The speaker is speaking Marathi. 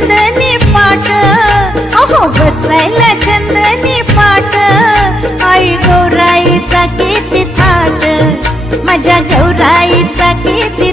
चंदनी पाट, अहो बसायला चंदनी पाट, आई गौराईचा किती थाट, माझ्या गौराईचा किती